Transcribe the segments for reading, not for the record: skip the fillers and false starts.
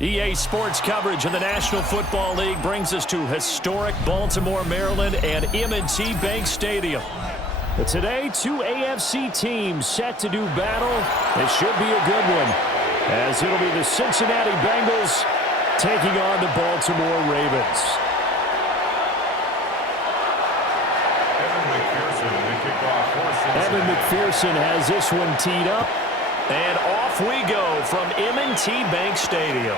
EA Sports coverage of the National Football League brings us to historic Baltimore, Maryland and M&T Bank Stadium. But today, two AFC teams set to do battle. It should be a good one, as it'll be the Cincinnati Bengals taking on the Baltimore Ravens. Evan McPherson has this one teed up. And off we go from M&T Bank Stadium.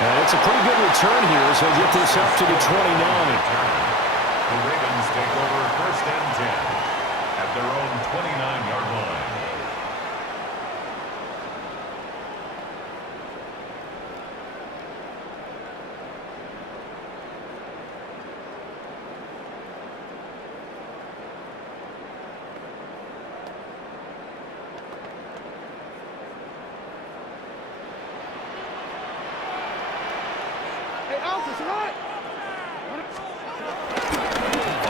And it's a pretty good return here as they'll get this up to the 29. The Ravens take over 1st and 10 at their own 29-yard line.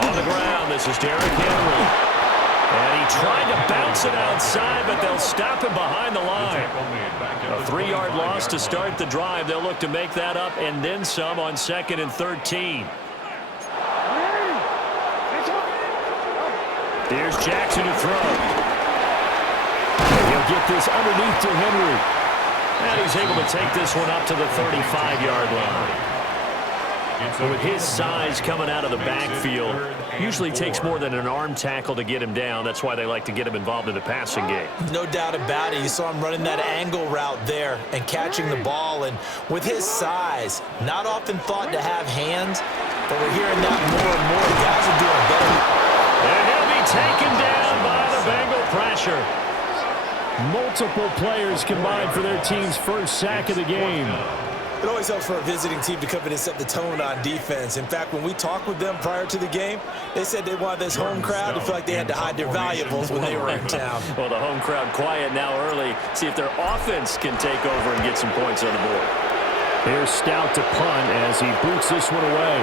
On the ground, this is Derrick Henry. And he tried to bounce it outside, but they'll stop him behind the line. A 3-yard loss to start the drive. They'll look to make that up and then some on 2nd and 13. Here's Jackson to throw. And he'll get this underneath to Henry. And he's able to take this one up to the 35-yard line. With his size coming out of the backfield, usually takes more than an arm tackle to get him down. That's why they like to get him involved in the passing game. No doubt about it. You saw him running that angle route there and catching the ball. And with his size, not often thought to have hands, but we're hearing that more and more. Guys are doing better. And he'll be taken down by the Bengal pressure. Multiple players combined for their team's first sack of the game. It always helps for a visiting team to come in and set the tone on defense. In fact, when we talked with them prior to the game, they said they wanted this home crowd to feel like they had to hide their valuables when they were in town. Well, the home crowd quiet now early. See if their offense can take over and get some points on the board. Here's Stout to punt as he boots this one away.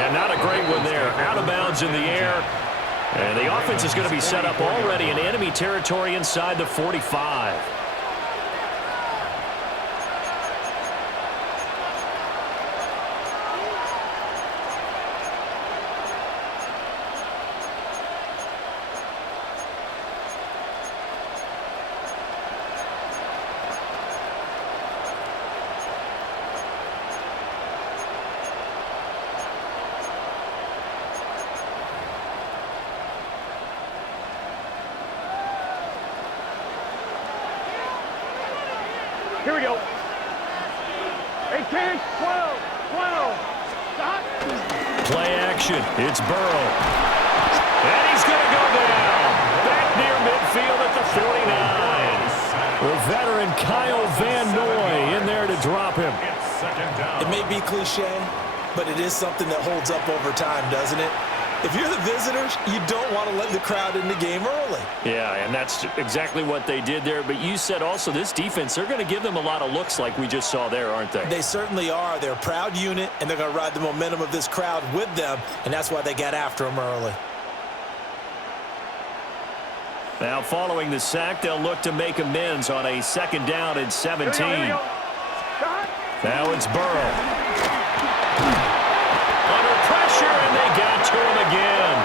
Now, not a great one there. Out of bounds in the air. And the offense is going to be set up already in enemy territory inside the 45. Here we go. 8, 10, 12, 12. Stop. Play action. It's Burrow. And he's going to go down. Back near midfield at the 49. The veteran Kyle Van Noy in there to drop him. It may be cliche, but it is something that holds up over time, doesn't it? If you're the visitors, you don't want to let the crowd in the game early. Yeah, and that's exactly what they did there. But you said also this defense, they're going to give them a lot of looks like we just saw there, aren't they? They certainly are. They're a proud unit, and they're going to ride the momentum of this crowd with them, and that's why they got after them early. Now, following the sack, they'll look to make amends on a 2nd down and 17. Now it's Burrow. Under pressure, and they got to him again.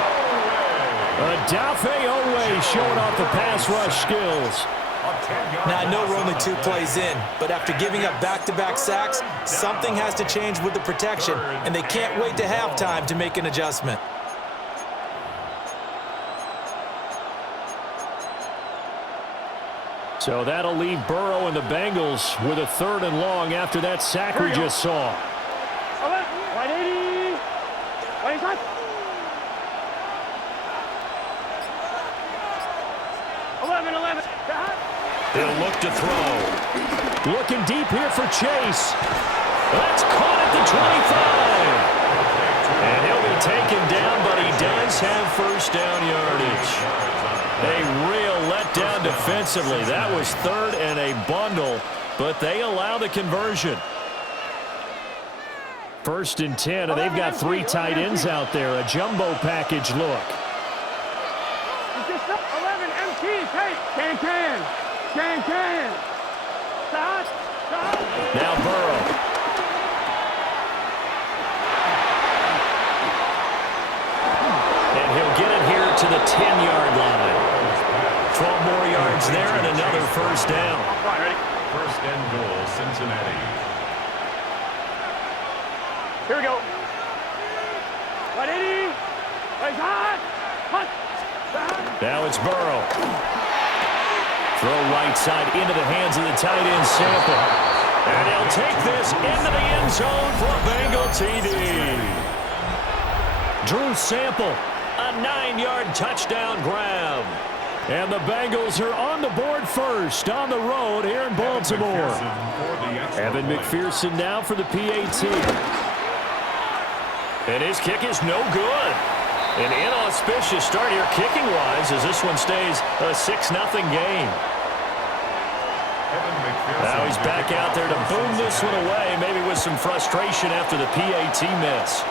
Odafe Oweh showing off the pass rush skills. Now, I know we're only 2 plays in, but after giving up back-to-back sacks, something has to change with the protection, and they can't wait to halftime to make an adjustment. So that'll leave Burrow and the Bengals with a 3rd and long after that sack we just saw. 180. 25. 11. They'll look to throw. Looking deep here for Chase. That's caught at the 25. And he'll be taken down, but he does have 1st down yardage. A real letdown defensively. That was 3rd and a bundle, but they allow the conversion. 1st and 10, and they've got 3 tight ends out there. A jumbo package look. 11, MT, take. Can. Stop. Now Burrow. And he'll get it here to the 10-yard line. 12 more yards there and another 1st down. Ready? 1st and goal, Cincinnati. Here we go. 180. Punt. Now it's Burrow. Throw right side into the hands of the tight end, Sample. And he'll take this into the end zone for a Bengal TD. Drew Sample, a 9-yard touchdown grab. And the Bengals are on the board first on the road here in Baltimore. Evan McPherson now for the PAT. And his kick is no good. An inauspicious start here kicking-wise as this one stays a 6-0 game. Now he's back out there to boom this one away, maybe with some frustration after the PAT miss.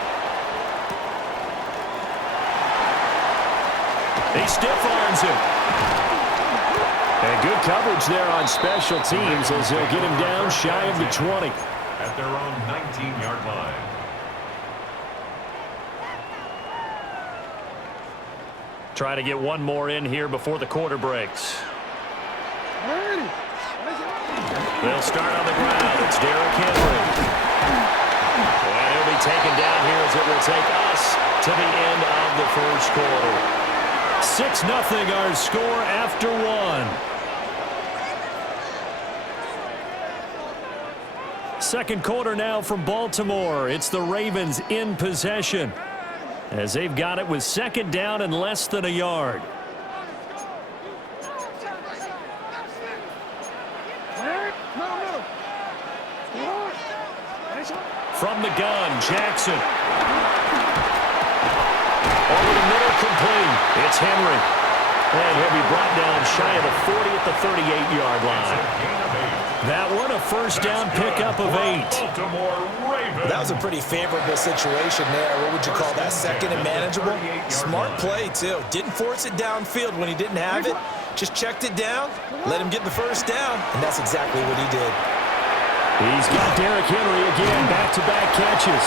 He stiff-arms him. And good coverage there on special teams as they'll get him down shy of the 20. At their own 19-yard line. Try to get one more in here before the quarter breaks. They'll start on the ground. It's Derrick Henry. And he'll be taken down here as it will take us to the end of the 1st quarter. 6-0 our score after 1. 2nd quarter now from Baltimore. It's the Ravens in possession as they've got it with 2nd down and less than a yard. From the gun, Jackson. Over the middle, complete. It's Henry. And he'll be brought down shy of the 40 at the 38-yard line. That one, a 1st down pickup of 8. That was a pretty favorable situation there. What would you call that? 2nd and manageable? Smart play, too. Didn't force it downfield when he didn't have it. Just checked it down, let him get the 1st down, and that's exactly what he did. He's got Derrick Henry again, back-to-back catches.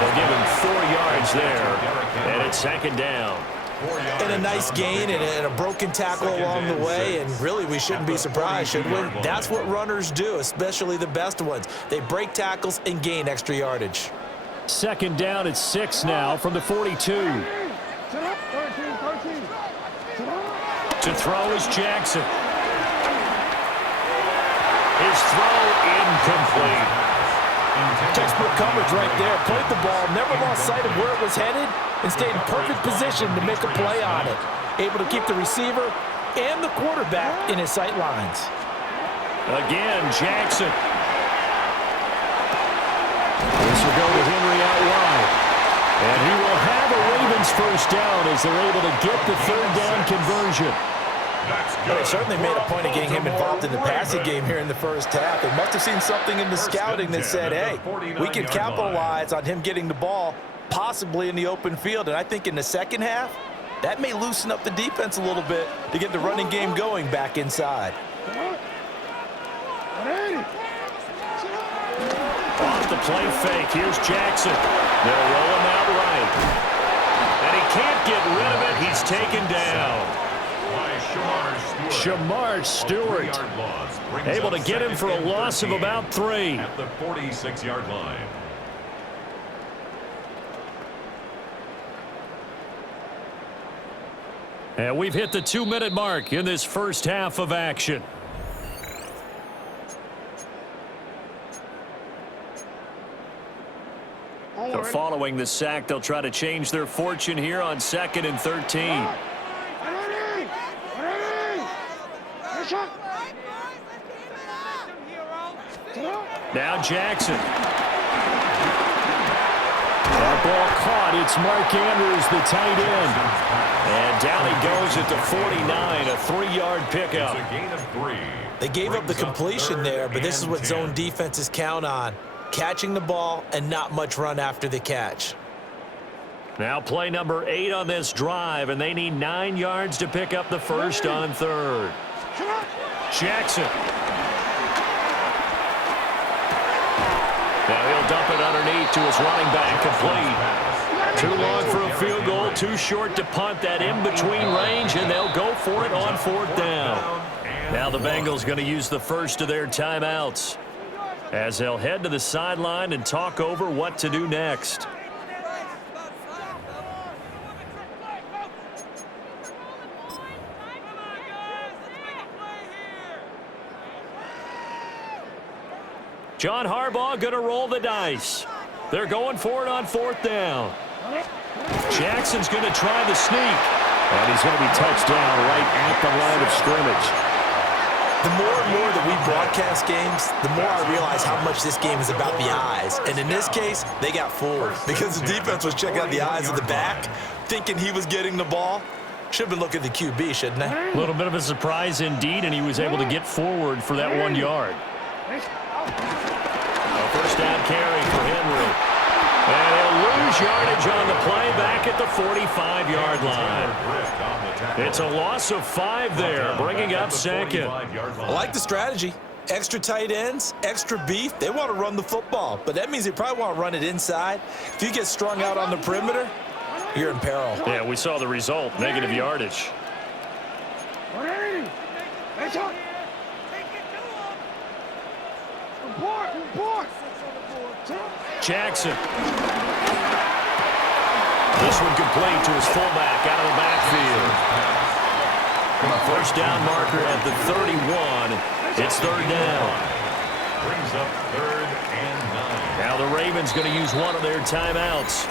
They'll give him 4 yards there, and it's 2nd down. And a nice gain and a broken tackle along the way, and really we shouldn't be surprised, should we? That's what runners do, especially the best ones. They break tackles and gain extra yardage. 2nd down at 6 now from the 42. To throw is Jackson. His throw incomplete. Textbook coverage right there. Played the ball, never lost sight of where it was headed, and stayed in perfect position to make a play on it. Able to keep the receiver and the quarterback in his sight lines. Again, Jackson. This will go to Henry out wide. And he will have a Ravens first down as they're able to get the third down conversion. They certainly made a point of getting him involved in the passing game here in the first half. They must have seen something in the scouting that said, hey, we can capitalize on him getting the ball, possibly in the open field. And I think in the second half, that may loosen up the defense a little bit to get the running game going back inside. Off the play fake, here's Jackson. They'll roll him out right. And he can't get rid of it. He's taken down. Shamar Stewart able to get him for a loss of about 3. At the 46-yard line. And we've hit the 2-minute mark in this first half of action. So following the sack, they'll try to change their fortune here on 2nd and 13. Now Jackson. That ball caught. It's Mark Andrews, the tight end. And down he goes at the 49, a 3-yard pickup. It's a gain of 3. They gave up the completion there, but this is what zone defenses count on. Catching the ball and not much run after the catch. Now play number 8 on this drive, and they need 9 yards to pick up the first on 3rd. Jackson. Now he'll dump it underneath to his running back, complete. Too long for a field goal, too short to punt. That in-between range, and they'll go for it on 4th down. Now the Bengals going to use the first of their timeouts as they'll head to the sideline and talk over what to do next. John Harbaugh going to roll the dice. They're going for it on 4th down. Jackson's going to try the sneak. And he's going to be touched down right at the line of scrimmage. The more and more that we broadcast games, the more I realize how much this game is about the eyes. And in this case, they got fooled because the defense was checking out the eyes of the back, thinking he was getting the ball. Should have been looking at the QB, shouldn't they? A little bit of a surprise indeed, and he was able to get forward for that 1 yard. A first down carry for Henry. And he'll lose yardage on the play back at the 45-yard line. It's a loss of 5 there, bringing up 2nd. I like the strategy. Extra tight ends, extra beef. They want to run the football, but that means they probably want to run it inside. If you get strung out on the perimeter, you're in peril. Yeah, we saw the result, negative yardage. Jackson. This one complete to his fullback out of the backfield. First down marker at the 31. It's 3rd down. Brings up 3rd and 9. Now the Ravens going to use one of their timeouts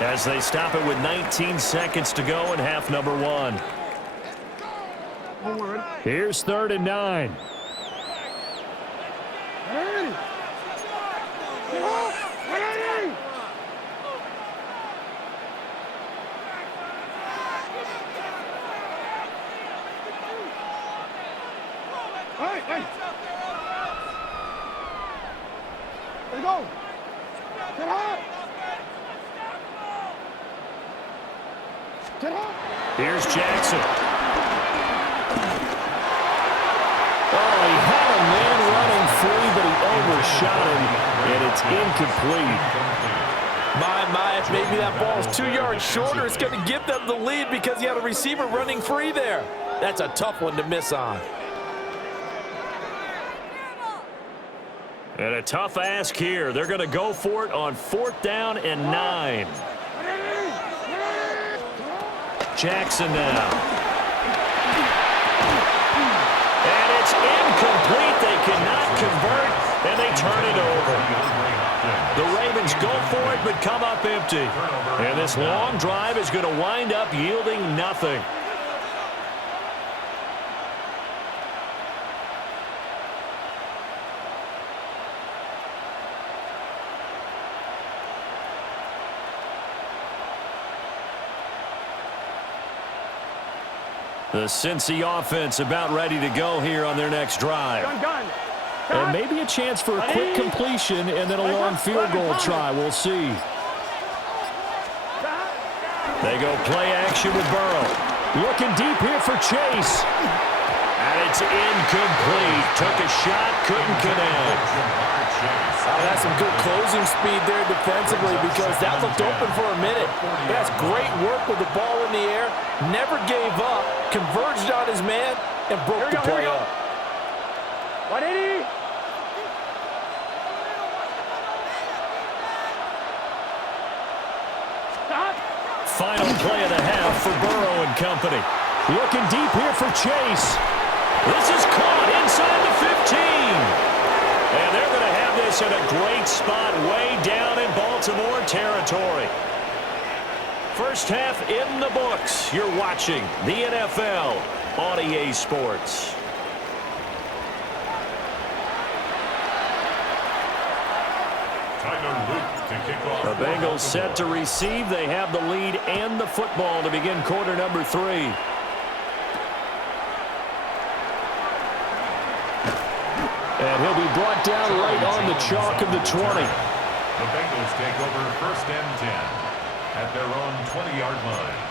as they stop it with 19 seconds to go in half number 1. Here's 3rd and 9. Hey! Let's go! Get up! Get up! Here's Jackson. Oh, he had a man running free, but he overshot him, and it's incomplete. My, if maybe that ball's 2 yards shorter, it's going to give them the lead because you had a receiver running free there. That's a tough one to miss on. And a tough ask here. They're going to go for it on 4th down and 9. Jackson now. And it's incomplete. They cannot empty. And this long drive is going to wind up yielding nothing. The Cincy offense about ready to go here on their next drive. And maybe a chance for a quick completion and then a long field goal try. We'll see. They go play action with Burrow. Looking deep here for Chase. And it's incomplete. Took a shot, couldn't connect. That's some good closing speed there defensively because that looked open for a minute. That's great work with the ball in the air. Never gave up. Converged on his man and broke the play up. 180. Final play of the half for Burrow and company. Looking deep here for Chase. This is caught inside the 15. And they're going to have this in a great spot way down in Baltimore territory. First half in the books. You're watching the NFL on EA Sports. The Bengals set to receive. They have the lead and the football to begin quarter number 3. And he'll be brought down right on the chalk of the 20. The Bengals take over first and 10 at their own 20-yard line.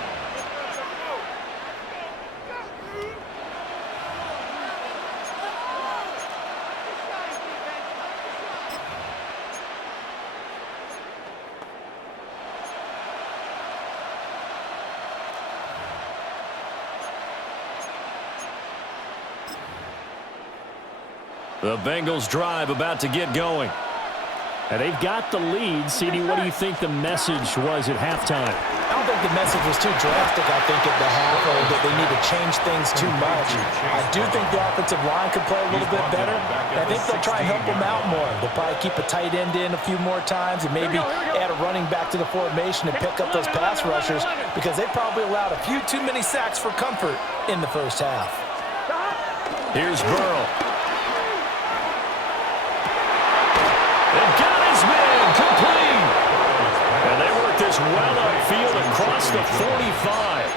The Bengals drive about to get going. And they've got the lead. CD, what do you think the message was at halftime? I don't think the message was too drastic, I think, at the half, or that they need to change things too much. I do think the offensive line could play a little bit better. And I think they'll try and help them out more. They'll probably keep a tight end in a few more times and maybe add a running back to the formation and pick up those pass rushers because they probably allowed a few too many sacks for comfort in the first half. Here's Burrow. They've got his man complete. And they work this well upfield across the 45.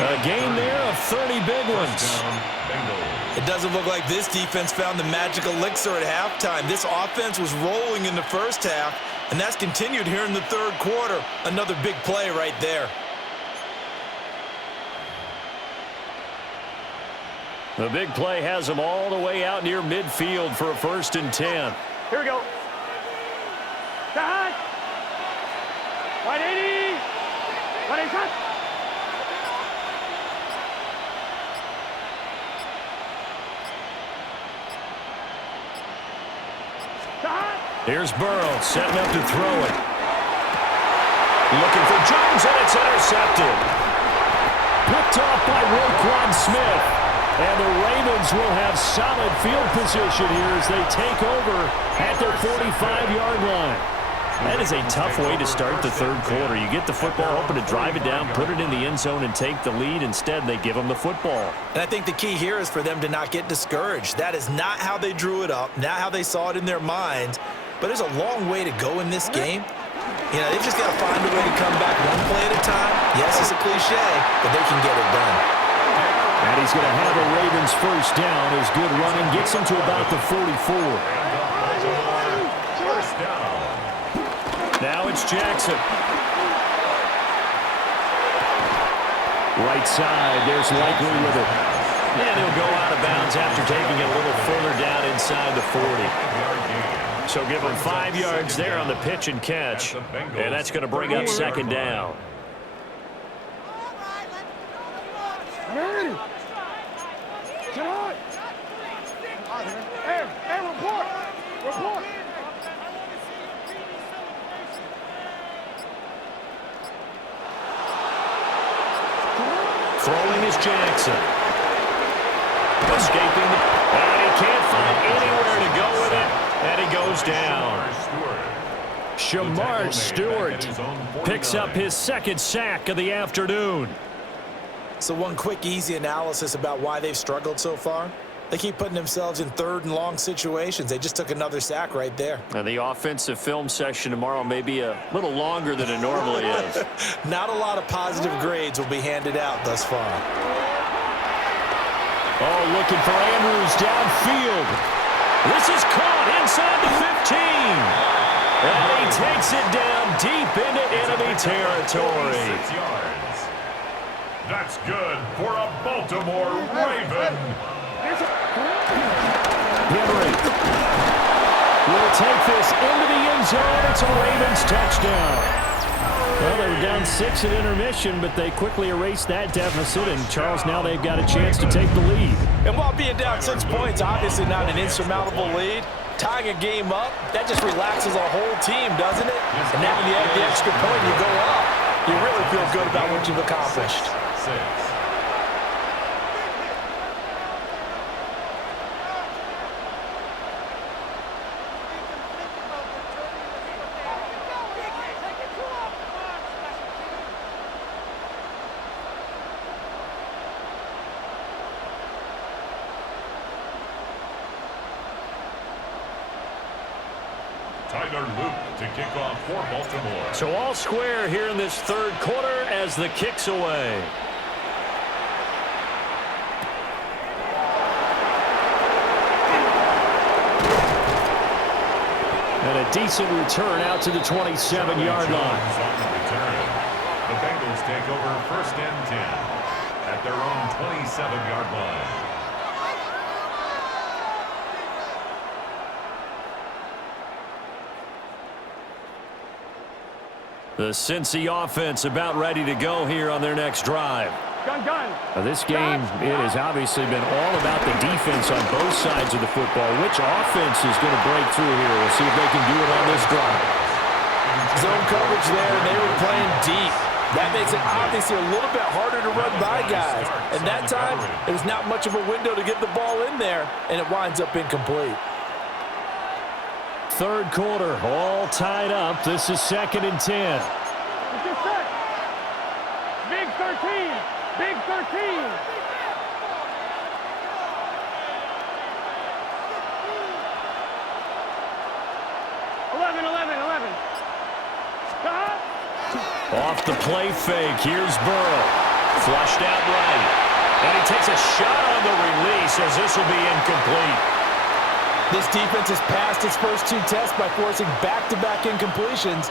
A gain there of 30 big ones. It doesn't look like this defense found the magic elixir at halftime. This offense was rolling in the first half, and that's continued here in the third quarter. Another big play right there. The big play has them all the way out near midfield for a 1st and 10. Here we go. Back. 180. 180. Here's Burrow setting up to throw it. Looking for Jones, and it's intercepted. Picked off by Roquan Smith. And the Ravens will have solid field position here as they take over at their 45-yard line. That is a tough way to start the third quarter. You get the football, hoping to drive it down, put it in the end zone, and take the lead. Instead, they give them the football. And I think the key here is for them to not get discouraged. That is not how they drew it up, not how they saw it in their minds. But there's a long way to go in this game. You know, they've just got to find a way to come back one play at a time. Yes, it's a cliche, but they can get it done. And he's going to have a Ravens first down. His good running gets him to about the 44. First down. Now it's Jackson. Right side, there's Likely with it. And he'll go out of bounds after taking it a little further down inside the 40. So give him 5 yards there on the pitch and catch. And that's going to bring up 2nd down. Report. Throwing is Jackson. Escaping. And he can't find anywhere to go with it. And he goes down. Shamar Stewart picks up his second sack of the afternoon. So one quick, easy analysis about why they've struggled so far. They keep putting themselves in third and long situations. They just took another sack right there. And the offensive film session tomorrow may be a little longer than it normally is. Not a lot of positive grades will be handed out thus far. Oh, looking for Andrews downfield. This is caught inside the 15. And he takes it down deep into enemy territory. 6 yards. That's good for a Baltimore Raven. Henry will take this into the end zone. It's a Ravens touchdown. Well, they were down 6 at intermission, but they quickly erased that deficit, and Charles, now they've got a chance to take the lead. And while being down 6 points, obviously not an insurmountable lead, tying a game up, that just relaxes a whole team, doesn't it? And now when you have the extra point, you go up, you really feel good about what you've accomplished. 6. To kick off for Baltimore. So all square here in this third quarter as the kick's away. And a decent return out to the 27-yard line. The Bengals take over first and 10 at their own 27-yard line. The Cincy offense about ready to go here on their next drive. This game, it has obviously been all about the defense on both sides of the football. Which offense is going to break through here? We'll see if they can do it on this drive. Zone coverage there, and they were playing deep. That makes it obviously a little bit harder to run by guys. And that time, there was not much of a window to get the ball in there, and it winds up incomplete. Third quarter, all tied up. This is 2nd and 10. Big 13. Big 13. Off the play fake. Here's Burrow. Flushed out right. And he takes a shot on the release as this will be incomplete. This defense has passed its first 2 tests by forcing back-to-back incompletions.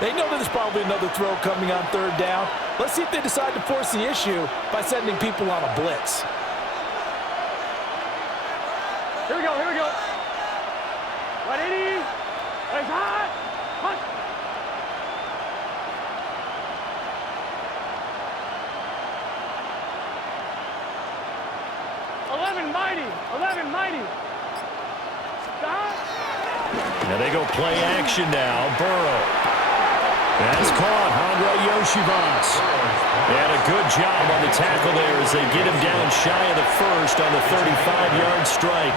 They know that there's probably another throw coming on third down. Let's see if they decide to force the issue by sending people on a blitz. Here we go. 180. It's hot. Hunt. Mighty. Now they go play action now. Burrow. That's caught. Andre Yoshivas. And a good job on the tackle there as they get him down shy of the first on the 35-yard strike.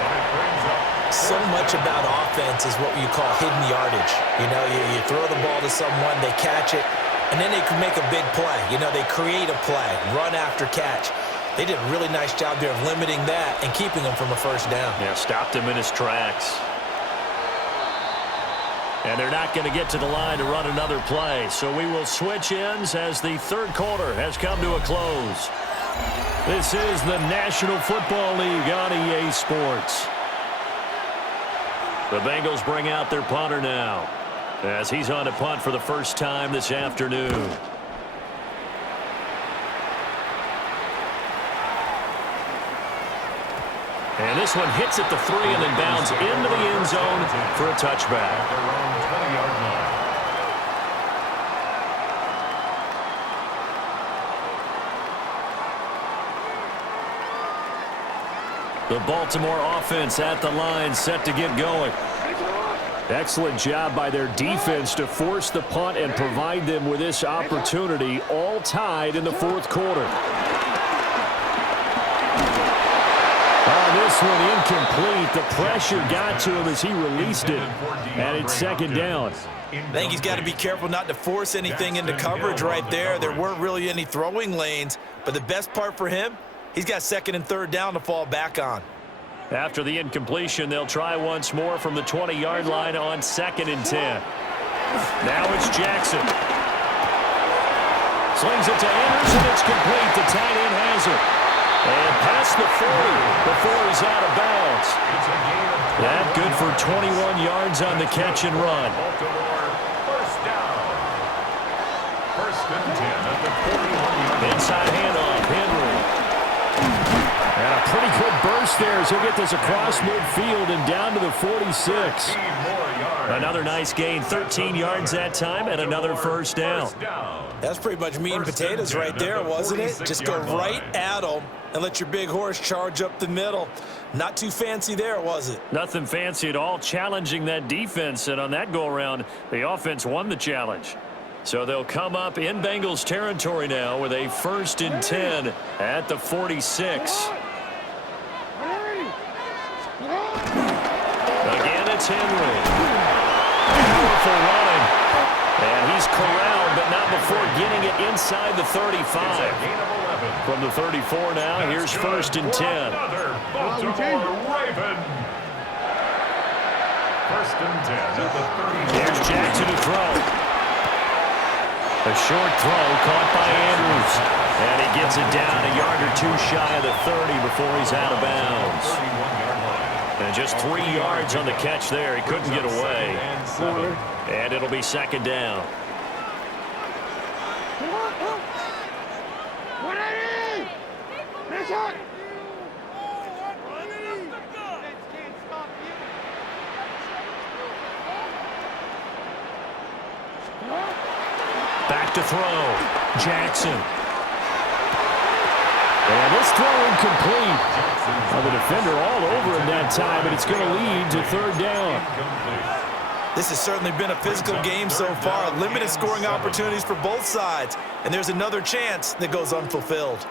So much about offense is what you call hidden yardage. You know, you throw the ball to someone, they catch it, and then they can make a big play. You know, they create a play, run after catch. They did a really nice job there of limiting that and keeping him from a first down. Yeah, stopped him in his tracks. And they're not going to get to the line to run another play. So we will switch ends as the third quarter has come to a close. This is the National Football League on EA Sports. The Bengals bring out their punter now as he's on to punt for the first time this afternoon. And this one hits at the 3 and then bounds into the end zone for a touchback. The Baltimore offense at the line, set to get going. Excellent job by their defense to force the punt and provide them with this opportunity, all tied in the fourth quarter. This this one incomplete. The pressure got to him as he released it, and it's second down. I think he's got to be careful not to force anything into coverage right there. There weren't really any throwing lanes, but the best part for him, he's got second and third down to fall back on. After the incompletion, they'll try once more from the 20-yard line on 2nd and 10. Now it's Jackson. Slings it to Anderson. It's complete. The tight end has it. And past the 40 before he's out of bounds. That good for 21 yards on the catch and run. First down. First and 10 at the 41-yard line. Inside handoff. Henry. And a pretty good burst there as he'll get this across midfield and down to the 46. Another nice gain. 13 yards that time and another first down. That's pretty much meat and potatoes right there, wasn't it? Just go right at them and let your big horse charge up the middle. Not too fancy there, was it? Nothing fancy at all, challenging that defense, and on that go-around, the offense won the challenge. So they'll come up in Bengals territory now with a 1st and 10 at the 46. Again, it's Henry. Powerful running. And he's corralled, but not before getting it inside the 35. From the 34 now, here's 1st and 10. Baltimore Raven. 1st and 10 at the 30. Here's Jackson to throw. A short throw caught by Andrews. And he gets it down a yard or two shy of the 30 before he's out of bounds. And just 3 yards on the catch there. He couldn't get away. And it'll be 2nd down. Back to throw. Jackson. And this throw incomplete. The defender all over him that time, but it's going to lead to 3rd down. This has certainly been a physical game so far. Limited scoring opportunities for both sides. And there's another chance that goes unfulfilled.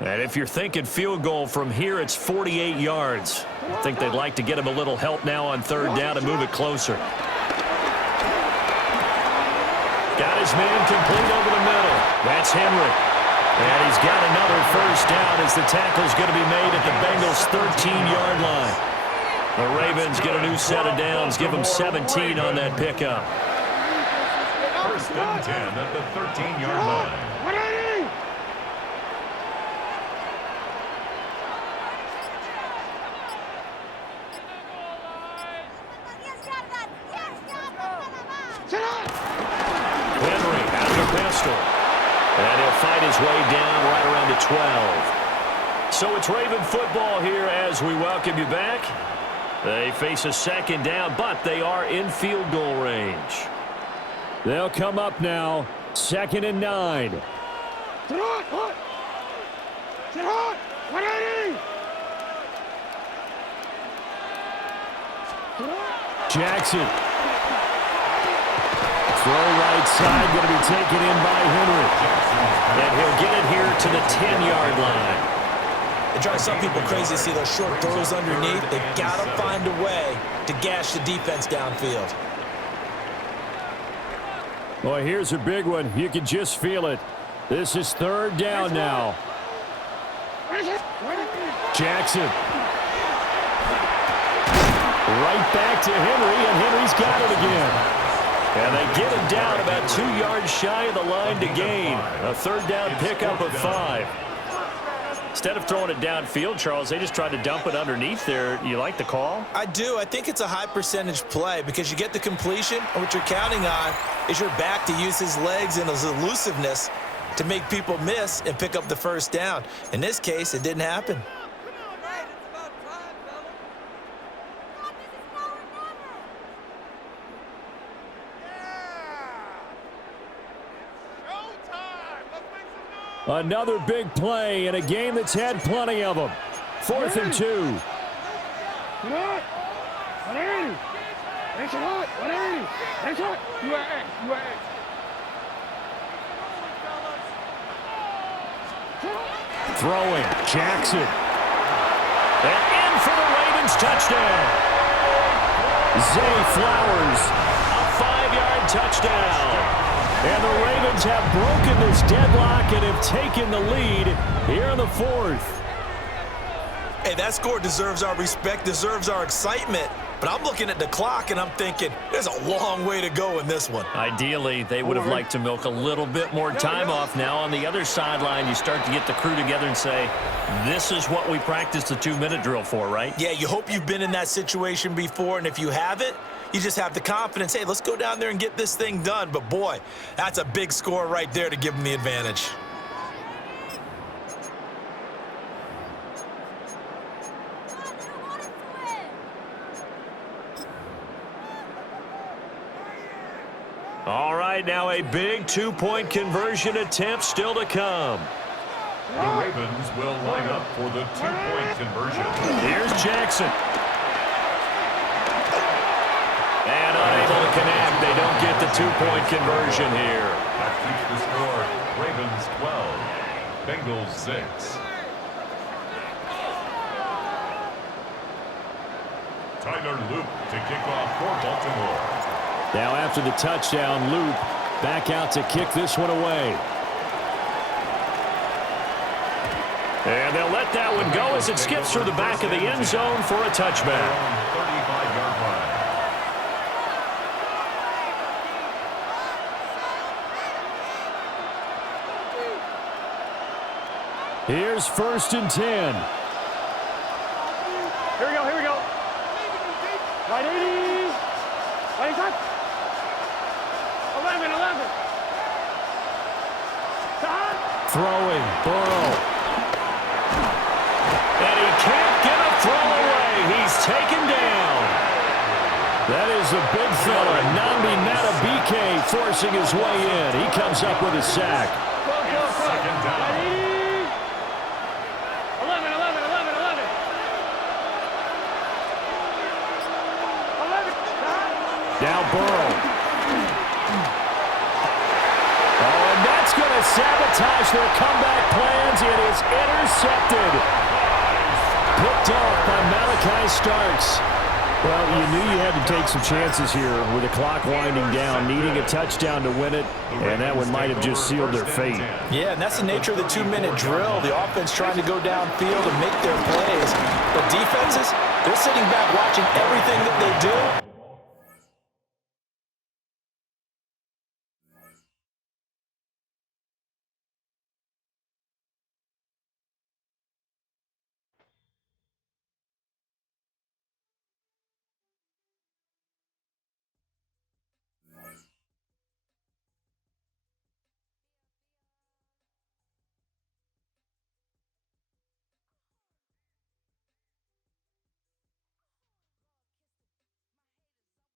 And if you're thinking field goal from here, it's 48 yards. I think they'd like to get him a little help now on 3rd down and move it closer. Got his man complete over the middle. That's Henry. And he's got another 1st down as the tackle's going to be made at the Bengals' 13-yard line. The Ravens get a new set of downs, give them 17 on that pickup. 1st and 10 at the 13-yard line. Henry out of the pistol. And he'll fight his way down right around the 12. So it's Raven football here as we welcome you back. They face a 2nd down, but they are in field goal range. They'll come up now, 2nd and 9. Jackson. Throw right side, going to be taken in by Henry. And he'll get it here to the 10-yard line. It drives some people crazy to see those short throws underneath. They've got to find a way to gash the defense downfield. Boy, here's a big one. You can just feel it. This is 3rd down now. Jackson. Right back to Henry, and Henry's got it again. And they get him down about 2 yards shy of the line to gain. A 3rd down pickup of 5. Instead of throwing it downfield, Charles, they just tried to dump it underneath there. You like the call? I do. I think it's a high percentage play because you get the completion, and what you're counting on is your back to use his legs and his elusiveness to make people miss and pick up the 1st down. In this case, it didn't happen. Another big play in a game that's had plenty of them. 4th and 2. Throwing, Jackson. And in for the Ravens touchdown. Zay Flowers, a 5-yard touchdown. And the Ravens have broken this deadlock and have taken the lead here in the 4th. Hey, that score deserves our respect, deserves our excitement. But I'm looking at the clock, and I'm thinking, there's a long way to go in this one. Ideally, they would have liked to milk a little bit more time off. Now, on the other sideline, you start to get the crew together and say, this is what we practiced the 2-minute drill for, right? Yeah, you hope you've been in that situation before, and if you haven't, you just have the confidence, hey, let's go down there and get this thing done. But, boy, that's a big score right there to give them the advantage. All right, now a big 2-point conversion attempt still to come. The Ravens will line up for the 2-point conversion. Here's Jackson. And unable to connect. They don't get the 2-point conversion here. That keeps the score Ravens 12, Bengals 6. Tyler Loop to kick off for Baltimore. Now after the touchdown, Loop back out to kick this one away. And they'll let that one go as it skips through the back of the end zone for a touchback. 35-yard line. Here's 1st and 10. Here we go, here we go. Right 80. Right touch. 11. Throwing, Burrow. And he can't get a throw away. He's taken down. That is a big fella, Nambi Matabike, forcing his way in. He comes up with a sack. Second down. 11. Now Burrow. Oh, and that's going to sabotage their comeback plans. It is intercepted. Picked off by Malachi Starks. Well, you knew you had to take some chances here with the clock winding down, needing a touchdown to win it, and that one might have just sealed their fate. Yeah, and that's the nature of the 2-minute drill. The offense trying to go downfield and make their plays. But defenses, they're sitting back watching everything that they do.